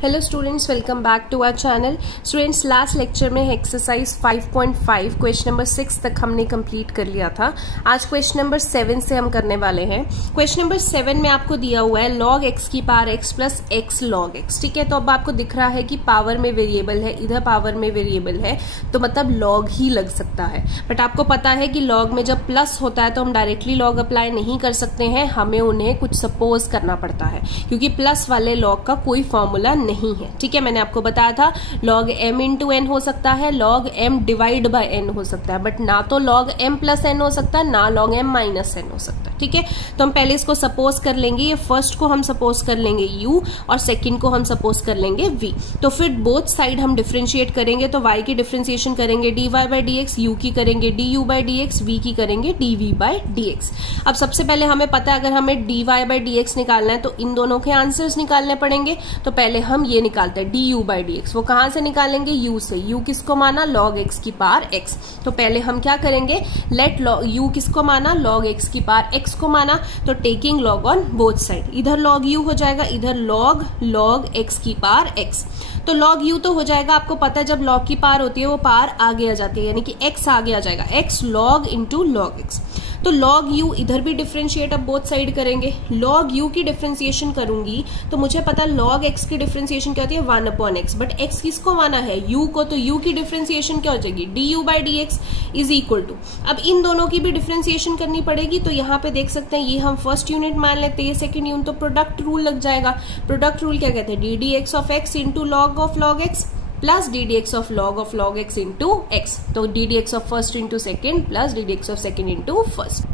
Hello students, welcome back to our channel. Students, last lecture में exercise 5.5 question number 6 तक हमने complete कर लिया था। आज क्वेश्चन नंबर 7 से हम करने वाले हैं। क्वेश्चन नंबर 7 में आपको दिया हुआ है log x की power x plus x log x। ठीक है, तो अब आपको दिख रहा है कि पावर में वेरिएबल है, इधर पावर में वेरिएबल है, तो मतलब log ही लग सकता है। बट आपको पता है कि log में जब प्लस होता है तो हम डायरेक्टली log अप्लाई नहीं कर सकते हैं, हमें उन्हें कुछ सपोज करना पड़ता है, क्योंकि प्लस वाले log का कोई फॉर्मूला नहीं है। ठीक है, मैंने आपको बताया था log m इंटू n हो सकता है, log m divide by n हो सकता है, बट ना तो log m प्लस n हो सकता है, ना log m माइनस n हो सकता है। ठीक है, तो हम पहले इसको सपोज कर लेंगे। ये फर्स्ट को हम सपोज कर लेंगे u और सेकंड को हम सपोज कर लेंगे v। तो फिर बोथ साइड हम डिफरेंशिएट करेंगे, तो y की डिफरेंशिएशन करेंगे dy बाय dx, u की करेंगे du बाय dx, v की करेंगे dv बाय dx। अब सबसे पहले हमें पता है अगर हमें dy बाय dx निकालना है तो इन दोनों के आंसर्स निकालने पड़ेंगे। तो पहले हम ये निकालते हैं du बाय dx। वो कहां से निकालेंगे? u से। u किसको माना? log x की पावर x। तो पहले हम क्या करेंगे, लेट u किसको माना? log x की पावर x को माना, तो taking log on both side. इधर log u हो जाएगा, इधर log x की पावर x। तो log u तो हो जाएगा, आपको पता है जब log की पावर होती है वो पावर आगे आ जाती है, यानी कि x आगे आ जाएगा, x log into log x। तो log u इधर भी डिफरेंशिएट अब बोथ साइड करेंगे। log u की डिफरेंशिएशन करूंगी तो मुझे पता log x की डिफरेंशिएशन क्या होती है? 1 अपॉन x। बट x किसको माना है? u को, तो u की डिफरेंशिएशन क्या हो जाएगी? du by dx is equal to. अब इन दोनों की भी डिफरेंशिएशन करनी पड़ेगी, तो यहाँ पे देख सकते हैं ये हम फर्स्ट यूनिट मान लेते हैं, ये सेकंड यूनिट, तो प्रोडक्ट रूल लग जाएगा। प्रोडक्ट रूल क्या कहते हैं? D D x of X into log of log X plus D D x of log X into X. तो D D x of first into second plus D D x of second into first.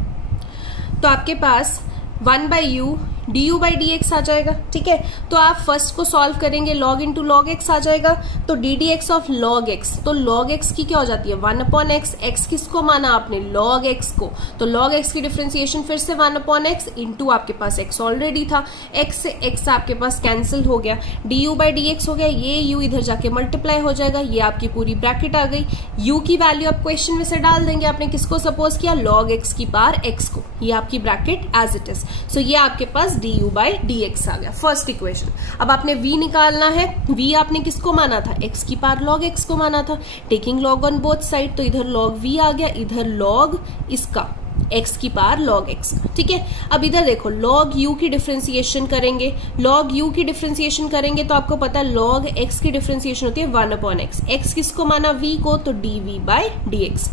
तो आपके पास 1 by U du by D X आ जाएगा। ठीक है, तो आप फर्स्ट को सॉल्व करेंगे, log इंटू लॉग एक्स आ जाएगा, तो D D x of log x, तो log एक्स की क्या हो जाती है? 1 अपॉन एक्स। एक्स किसको माना आपने? log एक्स को, तो log एक्स की डिफरेंशिएशन फिर से 1 अपॉन एक्स इंटू आपके पास एक्स ऑलरेडी था, एक्स से एक्स आपके पास कैंसिल हो गया, du बाई डी एक्स हो गया, ये u इधर जाके मल्टीप्लाई हो जाएगा, ये आपकी पूरी ब्रैकेट आ गई। u की वैल्यू आप क्वेश्चन में से डाल देंगे, आपने किसको सपोज किया? log एक्स की पावर एक्स को, ये आपकी ब्रैकेट एज इट इज। सो ये आपके पास du बाई dx आ गया, फर्स्ट इक्वेशन। अब आपने v निकालना है, v आपने किसको माना था? x की पावर log x को माना था, taking log on both side, तो इधर log v आ गया, इधर log इसका x की पावर log x। ठीक है, अब इधर देखो log u की डिफरेंशिएशन करेंगे, log u की डिफरेंशिएशन करेंगे तो आपको पता है log x की डिफरेंशिएशन होती है 1 अपॉन x। x किसको माना? v को, तो dv बाय dx।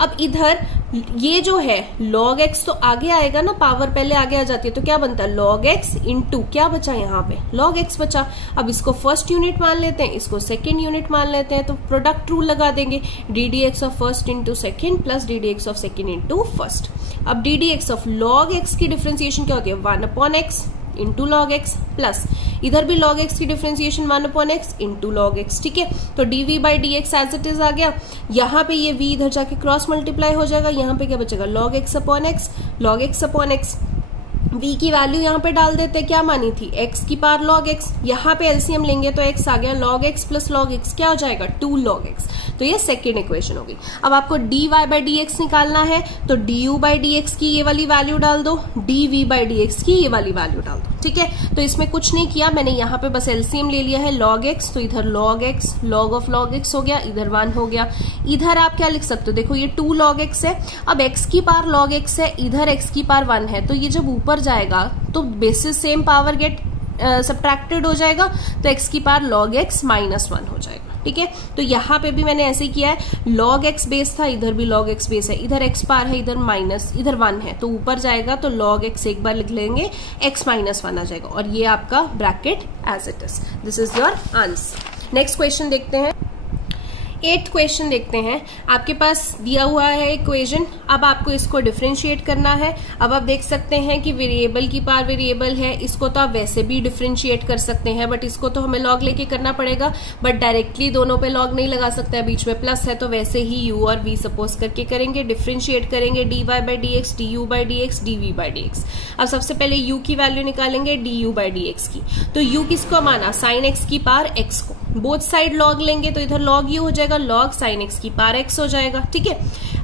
अब इधर ये जो है log x तो आगे आएगा ना, पावर पहले आगे आ जाती है, तो क्या बनता है? log x इंटू क्या बचा यहाँ पे? log x बचा। अब इसको फर्स्ट यूनिट मान लेते हैं, इसको सेकेंड यूनिट मान लेते हैं, तो प्रोडक्ट रूल लगा देंगे, D D x of first into second plus D D x of second into first. अब D D x of log x की डिफरेंशिएशन क्या होती है? 1 upon X into log x plus इधर भी log x की differentiation 1 upon X into log x। ठीक है, तो dv by dx as it is आ गया। यहाँ पे ये v इधर जाके क्रॉस मल्टीप्लाई हो जाएगा, यहाँ पे क्या बचेगा? log x upon x, log x upon x. v की वैल्यू यहाँ पे डाल देते हैं, क्या मानी थी? x की पावर log x। यहाँ पे एलसीएम लेंगे तो x आ गया, log x plus log x क्या हो जाएगा? 2 log x। तो ये सेकेंड इक्वेशन होगी। अब आपको dy बाई dx निकालना है, तो du बाई dx की ये वाली वैल्यू डाल दो, dv बाई dx की ये वाली वैल्यू डाल दो। ठीक है, तो इसमें कुछ नहीं किया मैंने, यहाँ पे बस एलसीएम ले लिया है log x, तो इधर log x log of log x हो गया, इधर 1 हो गया। इधर आप क्या लिख सकते हो? देखो ये 2 log x है, अब x की पावर log x है, इधर x की पावर 1 है, तो ये जब ऊपर जाएगा तो bases same power get subtracted हो जाएगा, तो x की पावर log x माइनस 1 हो जाएगा। ठीक है, तो यहाँ पे भी मैंने ऐसे ही किया है, log x बेस था, इधर भी log x बेस है, इधर x पार है, इधर माइनस, इधर 1 है, तो ऊपर जाएगा तो log x एक बार लिख लेंगे, x माइनस 1 आ जाएगा, और ये आपका bracket as it is. This is your answer. Next question देखते हैं। 8th क्वेश्चन देखते हैं। आपके पास दिया हुआ है इक्वेशन, अब आपको इसको डिफरेंशिएट करना है। अब आप देख सकते हैं कि वेरिएबल की पावर वेरिएबल है, इसको तो आप वैसे भी डिफरेंशिएट कर सकते हैं, बट इसको तो हमें लॉग लेके करना पड़ेगा, बट डायरेक्टली दोनों पे लॉग नहीं लगा सकता है, बीच में प्लस है, तो वैसे ही u और v सपोज करके करेंगे, डिफरेंशिएट करेंगे dy बाई dx, du बाई dx, dv बाई dx। अब सबसे पहले u की वैल्यू निकालेंगे du बाई dx की, तो u किसको माना? sin x की पावर x को, बोथ साइड लॉग लेंगे तो इधर log u हो जाएगा, log sin x की पावर x हो जाएगा। ठीक है,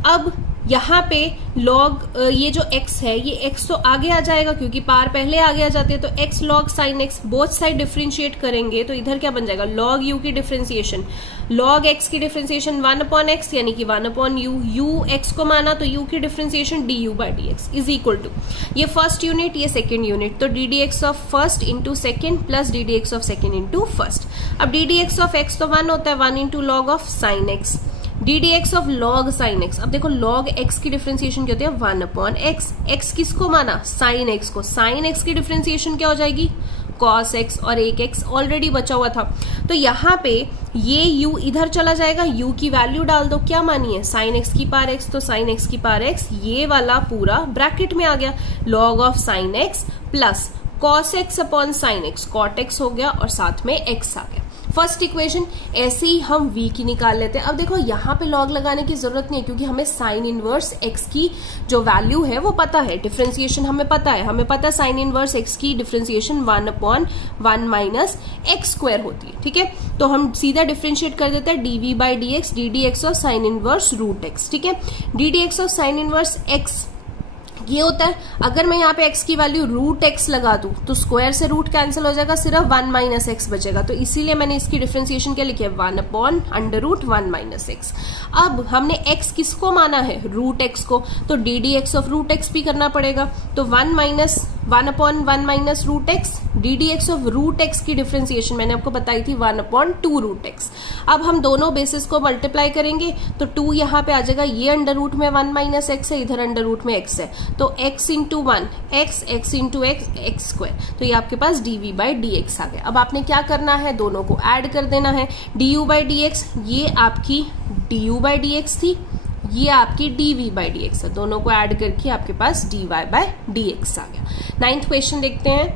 अब यहाँ पे log ये जो x है ये x तो आगे आ जाएगा क्योंकि पार पहले आगे आ जाती है, तो x log sin x both side differentiate करेंगे तो इधर क्या बन जाएगा log u की डिफरेंशिएशन, log x की डिफरेंशिएशन 1/x यानी कि 1/u, u x को माना तो u की differentiation du/dx is equal to ये फर्स्ट यूनिट ये सेकेंड यूनिट, तो ddx of first into second plus ddx of second into first. अब ddx ऑफ x तो 1 होता है, 1 into log of sine x, ddx of log sin x। अब देखो log x की डिफरेंशिएशन क्या होती है 1/x, x किसको माना sin x को, sin x की डिफरेंशिएशन क्या हो जाएगी cos x और एक x ऑलरेडी बचा हुआ था, तो यहाँ पे ये u इधर चला जाएगा, u की वैल्यू डाल दो, क्या मानी है sin x की पावर x, तो sin x की पावर x ये वाला पूरा ब्रैकेट में आ गया, log of sin x plus cos x upon sin x, cot x हो गया और साथ में x आ गया। फर्स्ट इक्वेशन ऐसे ही हम v की निकाल लेते हैं। अब देखो यहाँ पे log लगाने की जरूरत नहीं है क्योंकि हमें साइन इनवर्स x की जो वैल्यू है वो पता है, डिफरेंशिएशन हमें पता है साइन इनवर्स x की डिफरेंशिएशन 1/1 माइनस एक्स स्क्वायर होती है, ठीक है। तो हम सीधा डिफरेंशिएट कर देते हैं dv/dx, ddx of sine inverse root x, ठीक है। ddx of sine inverse x ये होता है, अगर मैं यहाँ पे x की वैल्यू रूट x लगा दूं तो स्क्वायर से रूट कैंसिल हो जाएगा, सिर्फ 1 माइनस एक्स बचेगा, तो इसीलिए मैंने इसकी डिफरेंशिएशन क्या लिखी है 1/√1 माइनस एक्स। अब हमने x किसको माना है रूट x को, तो ddx ऑफ रूट x भी करना पड़ेगा, तो 1/1 minus root x, ddx of root x की डिफरेंशिएशन मैंने आपको बताई थी 1/2 रूट x। अब हम दोनों बेसिस को मल्टीप्लाई करेंगे तो 2 यहाँ पे आ जाएगा, ये अंडर रूट में 1 माइनस एक्स है, इधर अंडर रूट में x है, तो x into 1 x into x square, तो ये आपके पास dv/dx आ गया। अब आपने क्या करना है, दोनों को ऐड कर देना है, du/dx ये आपकी du/dx थी, ये आपकी dv/dx है, दोनों को ऐड करके आपके पास dy/dx आ गया। 9th क्वेश्चन देखते हैं।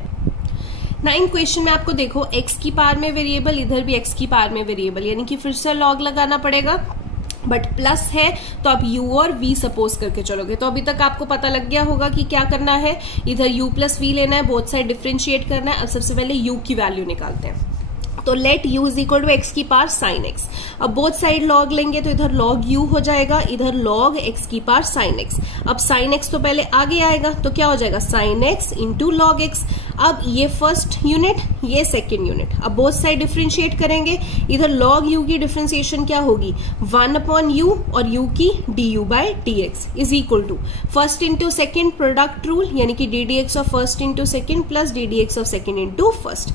9th क्वेश्चन में आपको देखो x की पावर में वेरिएबल, इधर भी x की पावर में वेरिएबल, यानी कि फिर से log लगाना पड़ेगा, बट प्लस है तो आप u और v सपोज करके चलोगे। तो अभी तक आपको पता लग गया होगा कि क्या करना है, इधर u प्लस v लेना है, बोथ साइड डिफरेंशिएट करना है। अब सबसे पहले u की वैल्यू निकालते हैं, तो let u is equal to x की पावर साइन एक्स। अब बोथ साइड log लेंगे तो इधर log u हो जाएगा, इधर log x की पावर साइन एक्स। अब साइन एक्स तो पहले आगे आएगा तो क्या हो जाएगा sine x into log x. अब ये फर्स्ट यूनिट ये सेकेंड यूनिट, अब बोथ साइड डिफरेंशिएट करेंगे, इधर log u की डिफरेंशिएशन क्या होगी 1/u और u की du/dx is equal to first into second product rule, यानी कि ddx of first into second plus ddx of second into first.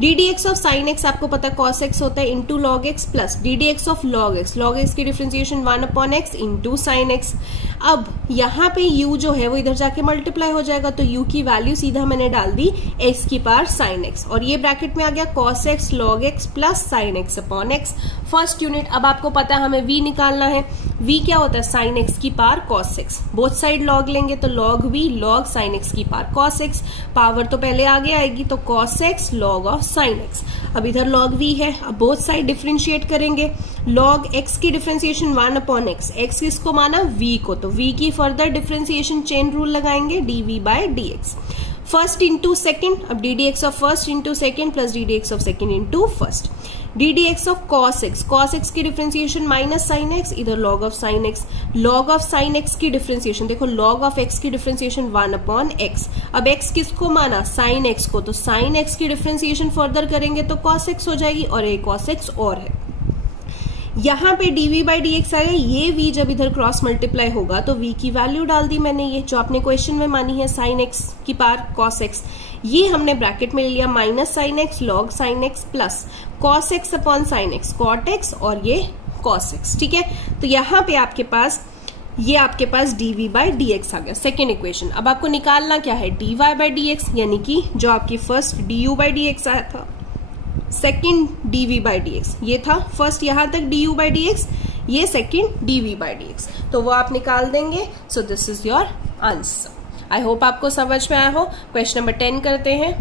ddx of sine x आपको पता है cos x होता है into log x plus ddx of log x की differentiation 1/x into sine x. अब यहाँ पे u जो है वो इधर जाके मल्टीप्लाई हो जाएगा, तो u की वैल्यू सीधा मैंने डाल दी x की पावर साइन x, और ये ब्रैकेट में आ गया cos x log x plus sign x upon x first unit. अब आपको पता है हमें v निकालना है, v क्या होता है साइन x की power cos x, both side log लेंगे तो log v log sine x की पावर cos x, पावर तो पहले आगे आएगी तो cos x log of sine x। अब इधर log v है, अब बोथ साइड डिफरेंशिएट करेंगे, log x की डिफरेंशिएशन 1/x, x किसको माना v को, तो v की फर्दर डिफरेंशिएशन चेन रूल लगाएंगे dv/dx फर्स्ट इंटू सेकेंड, अब ddx of first into second plus ddx of second into first, ddx of cos x की डिफरेंशिएशन माइनस साइन x, इधर log of sine x, log of sine x की differentiation देखो log of x की differentiation 1/x। अब x किसको माना sign x को, तो साइन x की डिफरेंशिएशन फर्दर करेंगे तो cos x हो जाएगी, और एक cos x और है। यहाँ पे dv/dx आएगा, ये v जब इधर क्रॉस मल्टीप्लाई होगा तो v की वैल्यू डाल दी मैंने, ये जो आपने क्वेश्चन में मानी है साइन x की पावर cos x, ये हमने ब्रैकेट में ले लिया minus sine x log sine x plus cos x upon sine x cot x और ये cos x, ठीक है। तो यहाँ पे आपके पास dv/dx आ गया सेकेंड इक्वेशन। अब आपको निकालना क्या है dy/dx, यानी कि जो आपकी फर्स्ट du/dx आया था, सेकेंड dv/dx, ये था फर्स्ट यहां तक du/dx, ये सेकेंड dv/dx, तो वो आप निकाल देंगे। सो this is your answer. I hope आपको समझ में आया हो। क्वेश्चन नंबर 10 करते हैं।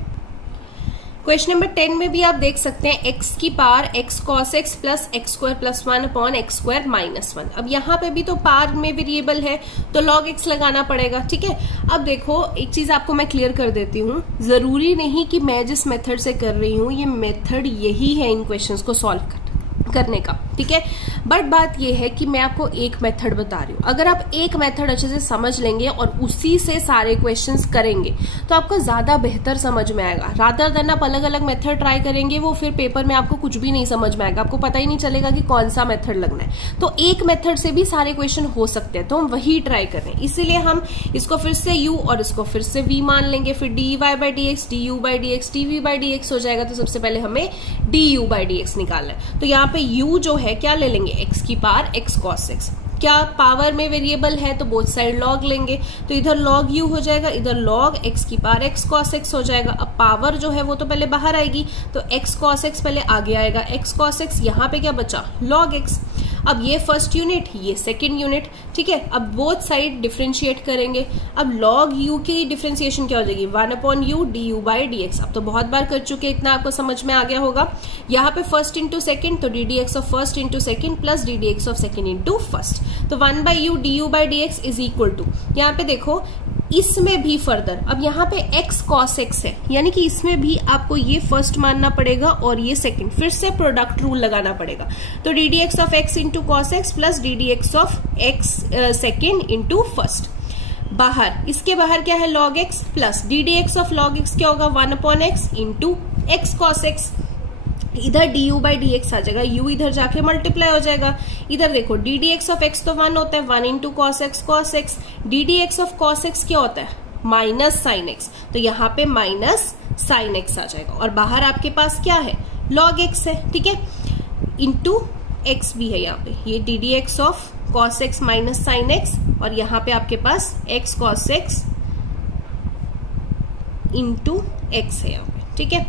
क्वेश्चन नंबर 10 में भी आप देख सकते हैं x की power x cos x plus x square plus 1 upon x square minus 1। अब यहाँ पे भी तो पावर में वेरिएबल है तो log x लगाना पड़ेगा, ठीक है। अब देखो एक चीज आपको मैं क्लियर कर देती हूँ, जरूरी नहीं कि मैं जिस मेथड से कर रही हूँ ये मेथड यही है इन क्वेश्चंस को सॉल्व करने का। ठीक है। बट बात यह है कि मैं आपको एक मेथड बता रही हूँ, अगर आप एक मेथड अच्छे से समझ लेंगे और उसी से सारे क्वेश्चंस करेंगे तो आपको ज्यादा बेहतर समझ में आएगा। रादर देन आप अलग अलग मेथड ट्राई करेंगे, वो फिर पेपर में आपको कुछ भी नहीं समझ में आएगा, आपको पता ही नहीं चलेगा कि कौन सा मेथड लगना है। तो एक मेथड से भी सारे क्वेश्चन हो सकते हैं, तो हम वही ट्राई कर रहे हैं। इसीलिए हम इसको फिर से u और इसको फिर से v मान लेंगे, फिर dy by D x, d you by D x, d v by D x हो जाएगा। तो सबसे पहले हमें d you by D x निकालना है। तो यहाँ पे u जो है क्या ले लेंगे, x की पावर x cos x। क्या पावर में वेरिएबल है तो बोथ साइड लॉग लेंगे, तो इधर लॉग u हो जाएगा, इधर लॉग x की पावर x cos x हो जाएगा। अब पावर जो है वो तो पहले बाहर आएगी, तो x cos x पहले आगे आएगा, x cos x, यहाँ पे क्या बचा log x। अब ये फर्स्ट यूनिट, ये सेकंड यूनिट, ठीक है। अब बोथ साइड डिफरेंशिएट करेंगे। अब log u की डिफरेंशिएशन क्या हो जाएगी, 1/u du बाई dx। अब तो बहुत बार कर चुके, इतना आपको समझ में आ गया होगा। यहाँ पे फर्स्ट इंटू सेकेंड, तो D D x of first into second plus D D x of second into first. तो 1/u du बाई dx इज इक्वल टू, यहाँ पे देखो इसमें भी फर्दर, अब यहाँ पे x cos x है, यानी कि इसमें भी आपको ये फर्स्ट मानना पड़ेगा और ये सेकंड, फिर से प्रोडक्ट रूल लगाना पड़ेगा। तो D D x of x into cos X plus D D x of x second into first. बाहर, इसके बाहर क्या है log x plus D D x of log x क्या होगा 1/x into x cos x। इधर D you by D X आ जाएगा, u इधर जाके मल्टीप्लाई हो जाएगा। इधर देखो D D x of X तो 1 होता है, 1 into cos x, D D x of cos x क्या होता है माइनस साइन एक्स, तो यहाँ पे माइनस साइन एक्स आ जाएगा। और बाहर आपके पास क्या है लॉग एक्स है, ठीक है, इंटू एक्स भी है यहाँ पे, ये D D x of cos X minus sine X, और यहाँ पे आपके पास X cos X into X है यहाँ पे, ठीक है,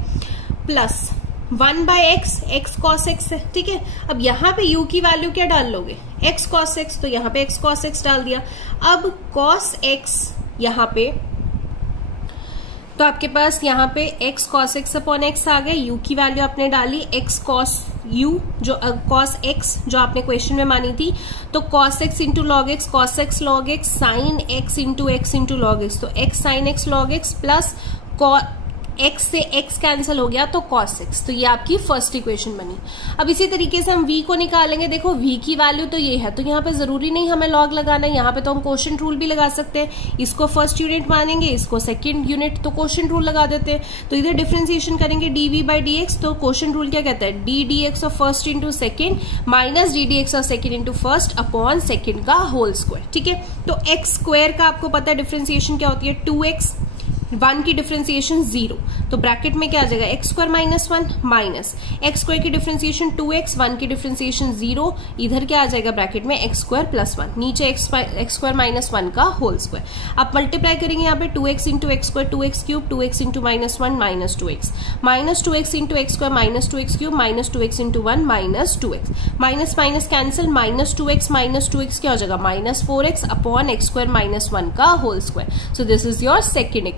plus 1/x x cos x है, ठीक है। अब यहाँ पे u की वैल्यू क्या डाल लोगे, x cos x, तो यहाँ पे x cos x डाल दिया। अब cos x यहाँ पे, तो आपके पास यहाँ पे x cos x upon x आ गए, u की वैल्यू आपने डाली x cos u जो cos x जो आपने क्वेश्चन में मानी थी, तो cos x into log x, cos x log x, sin x into log x, तो x sin x log x plus x से x कैंसिल हो गया तो cos x, तो ये आपकी फर्स्ट इक्वेशन बनी। अब इसी तरीके से हम v को निकालेंगे। देखो v की वैल्यू तो ये है, तो यहाँ पे जरूरी नहीं हमें log लगाना है, यहाँ पे तो हम क्वोशिएंट रूल भी लगा सकते हैं। इसको फर्स्ट यूनिट मानेंगे, इसको सेकंड यूनिट, तो क्वोशिएंट रूल लगा देते हैं। तो इधर डिफरेंशिएशन करेंगे dv बाई dx, तो क्वोशिएंट रूल क्या कहता है D D x of first into second minus D D x of second into first upon second का होल स्क्वायर, ठीक है। तो एक्स स्क्वायर का आपको पता है डिफरेंशिएशन क्या होती है 2x, 1 की डिफरेंशिएशन 0, तो ब्रैकेट में क्या आ जाएगा x square minus 1 minus x square की डिफरेंशिएशन 2x, 1 की डिफरेंशिएशन 0, इधर क्या आ जाएगा ब्रैकेट में एक्स स्क्वायर प्लस 1, नीचे एक्स स्क्वायर माइनस 1 का होल स्क्वायर। आप मल्टीप्लाई करेंगे यहाँ पे 2x into x square 2x cube, 2x into minus 1 minus 2x, minus 2x into x square minus 2x cube, minus 2x into 1 minus 2x, minus minus cancel, minus 2x क्या हो जाएगा minus 4x upon x square minus 1 का whole square. So this is your second.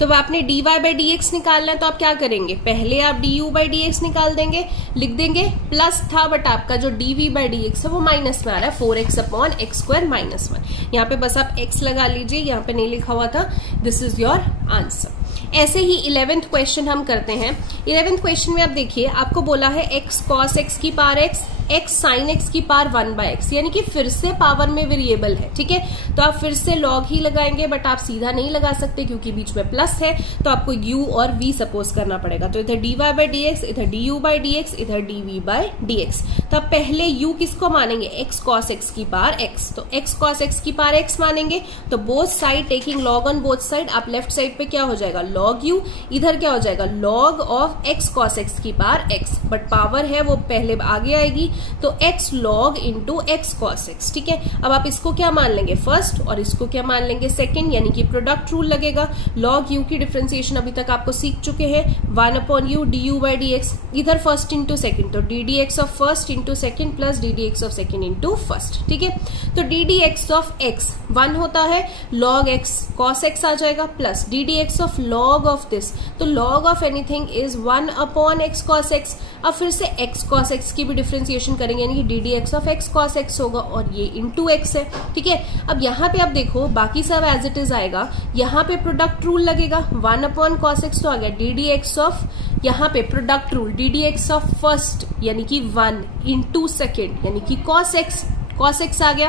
तो आपने dy by D x निकालना है, तो आप क्या करेंगे, पहले आप du बाई डी एक्स निकाल देंगे, लिख देंगे प्लस था, बट आपका जो dv बाई डी एक्स है वो माइनस में आ रहा है 4x upon x square minus 1। यहाँ पे बस आप x लगा लीजिए, यहाँ पे नहीं लिखा हुआ था, दिस इज योर आंसर। ऐसे ही 11th क्वेश्चन हम करते हैं। 11th क्वेश्चन में आप देखिए, आपको बोला है x cos x की power x, x sin x की पावर 1/x, यानी कि फिर से पावर में वेरिएबल है, ठीक है। तो आप फिर से log ही लगाएंगे, बट आप सीधा नहीं लगा सकते क्योंकि बीच में प्लस है, तो आपको u और v सपोज करना पड़ेगा। तो इधर dy बाई डी एक्स, इधर du बाई डी एक्स, इधर dv बाई डी एक्स। तो आप पहले u किसको मानेंगे, x cos x की पावर x, तो x cos x की पावर x मानेंगे, तो both side taking log on both side, आप लेफ्ट साइड पे क्या हो जाएगा log u, इधर क्या हो जाएगा log of x cos x की पावर x, बट पावर है वो पहले आगे आएगी, तो x log into x cos x, ठीक है। अब आप इसको क्या मान लेंगे फर्स्ट और इसको क्या मान लेंगे सेकंड, यानी कि प्रोडक्ट रूल लगेगा। log u की डिफरेंशिएशन अभी तक आपको सीख चुके हैं, 1/u du by D x, इधर फर्स्ट इंटू सेकंड, तो D D x of first into second plus D D x of second into first, ठीक है। तो D D x of x 1 होता है, log x cos x आ जाएगा, plus D D x of log of this, तो log of anything is 1 upon x cos x। अब फिर से x cos x की भी डिफरेंशिएशन करेंगे, यानी कि D D x of x cos x होगा, और ये इंटू x है, ठीक है। अब यहाँ पे आप देखो बाकी सब एज इट इज आएगा, यहाँ पे प्रोडक्ट रूल लगेगा, 1 अपॉन cos x तो आ गया डी डी एक्स ऑफ यहाँ पे product rule D D x of first यानी कि 1 इंटू सेकेंड यानी कि कॉस एक्स आ गया,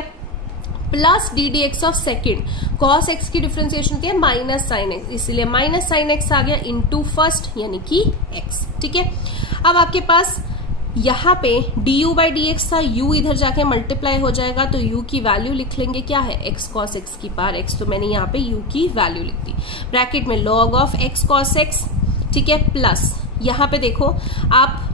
plus D D x of second, cos x की डिफ्रेंसिएशन होती है माइनस साइन एक्स, इसीलिए माइनस साइन एक्स आ गया इंटू फर्स्ट यानी कि एक्स। ठीक है, अब आपके पास यहाँ पे D you by D x था, u इधर जाके मल्टीप्लाई हो जाएगा तो u की वैल्यू लिख लेंगे क्या है, x cos x की पावर x, तो मैंने यहाँ पे u की वैल्यू लिख दी, ब्रैकेट में log of x cos x, ठीक है, प्लस यहाँ पे देखो आप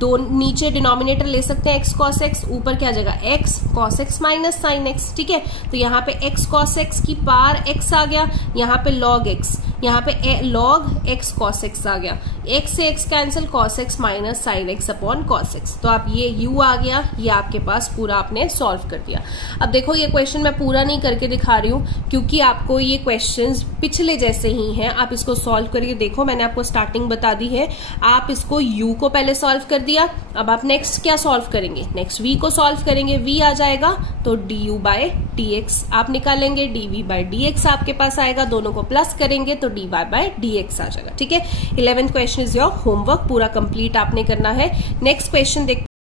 दो नीचे डिनोमिनेटर ले सकते हैं x cos x, ऊपर क्या आ जाएगा x cos x minus sine x। ठीक है, तो यहाँ पे x cos x की पावर x आ गया, यहाँ पे log x, यहाँ पे log x cos x आ गया, x से x cancel, cos x minus sine x upon cos x, तो आप ये u आ गया, ये आपके पास पूरा आपने सॉल्व कर दिया। अब देखो ये क्वेश्चन मैं पूरा नहीं करके दिखा रही हूँ क्योंकि आपको ये क्वेश्चंस पिछले जैसे ही हैं, आप इसको सॉल्व करिए। देखो मैंने आपको स्टार्टिंग बता दी है, आप इसको u को पहले सॉल्व कर दिया, अब आप नेक्स्ट क्या सॉल्व करेंगे, नेक्स्ट v को सॉल्व करेंगे, v आ जाएगा तो du बाय dx आप निकालेंगे, dv बाय dx आपके पास आएगा, दोनों को प्लस करेंगे तो dy बाय dx आ जाएगा। ठीक है, 11th question is your homework, पूरा कंप्लीट आपने करना है। नेक्स्ट क्वेश्चन देखते